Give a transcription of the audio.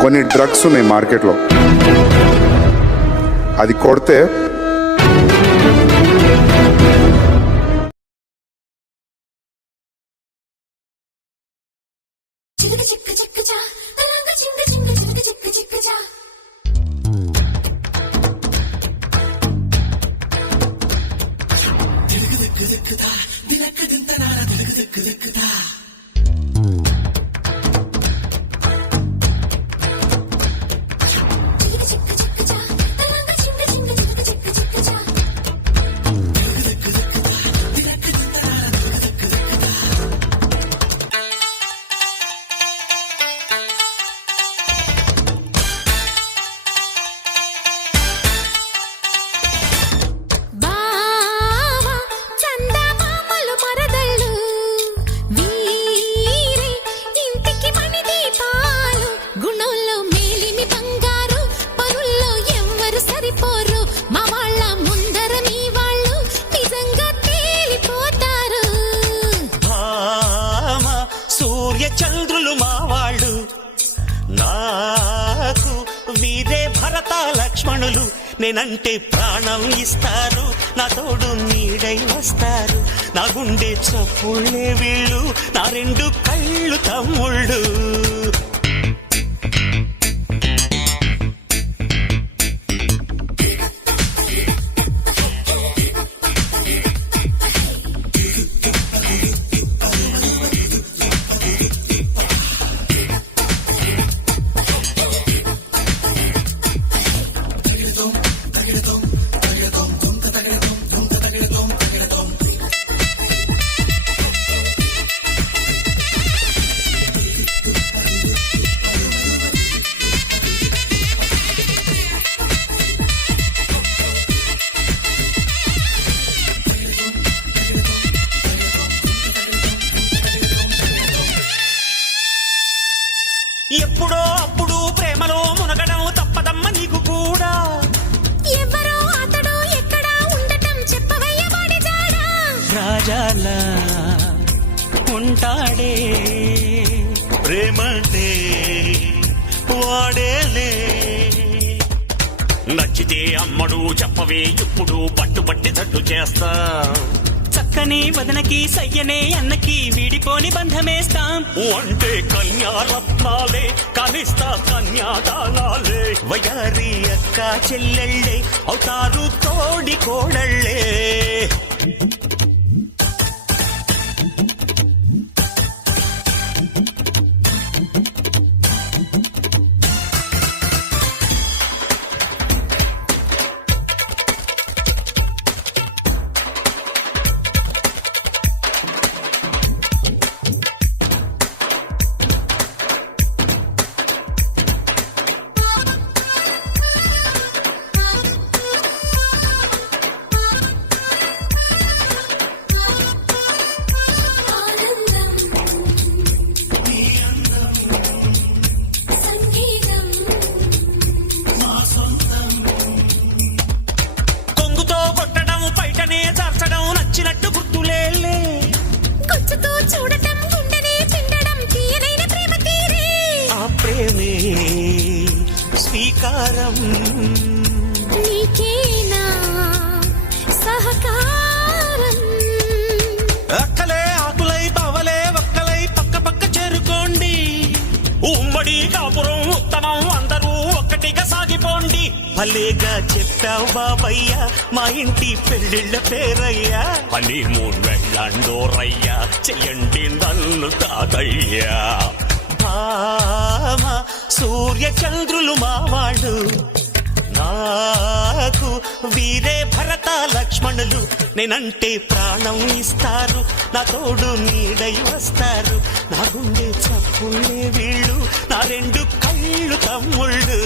కొన్ని డ్రగ్స్ ఉన్నాయి మార్కెట్లో, అది కొడితే చంద్రులు మా వాళ్ళు, నాకు వీరే భరత లక్ష్మణులు. నేనంటే ప్రాణం ఇస్తారు, నా తోడు నీడై వస్తారు. నా గుండె చప్పుళ్ళే వీళ్ళు, నా రెండు కళ్ళు తమ్ముళ్ళు. ఎప్పుడో అప్పుడు ప్రేమలో మునగడం తప్పదమ్మ నీకు కూడా. ఎవరో అతడు ఎక్కడా ఉండటం చెప్పవయ్య వాడి జాడ. రాజాలా ఉంటాడే ప్రేమంటే వాడేలే. నచ్చితే అమ్మడు చెప్పవే ఇప్పుడు పట్టుబట్టి తట్టు చేస్తా. చక్కని వదనకి సయ్యనే అన్నకి వీడిపోని బంధమేస్తాం. అంటే కన్యారత్నాలే కనిస్తా కన్యాదానాలే. వయారి అక్క చెల్లెళ్ళే అవుతారు తోడి కోడళ్ళే. నచ్చినట్టు గుర్తులేలే. గుచ్చుతో చూడటం గుండెనే పిండడం తీయనైన ప్రేమ తీరే. ఆ ప్రేమే స్వీకారం నీకేనా సహకారం. అక్కలే ఆకులై పవలే ఒక్కలై పక్క పక్క చేరుకోండి. ఉమ్మడి కాపురం ఉత్తమం అందరూ ఒక్కటిగా సాగిపోండి. భలేగా చెప్పావు బాబయ్యా మా ఇంటి పెళ్ళిళ్ళ పేరయ్యా. హనీమూన్ వెళ్ళండోరయ్యా చెయ్యండి నన్ను తాతయ్యా. భామ సూర్య చంద్రులు మా వాళ్ళు, నాకు వీరే భరత లక్ష్మణులు. నేనంటే ప్రాణం ఇస్తారు, నా తోడు నీడై వస్తారు. నా గుండె చప్పుళ్ళే వీళ్ళు, నా రెండు కళ్ళు తమ్ముళ్ళు.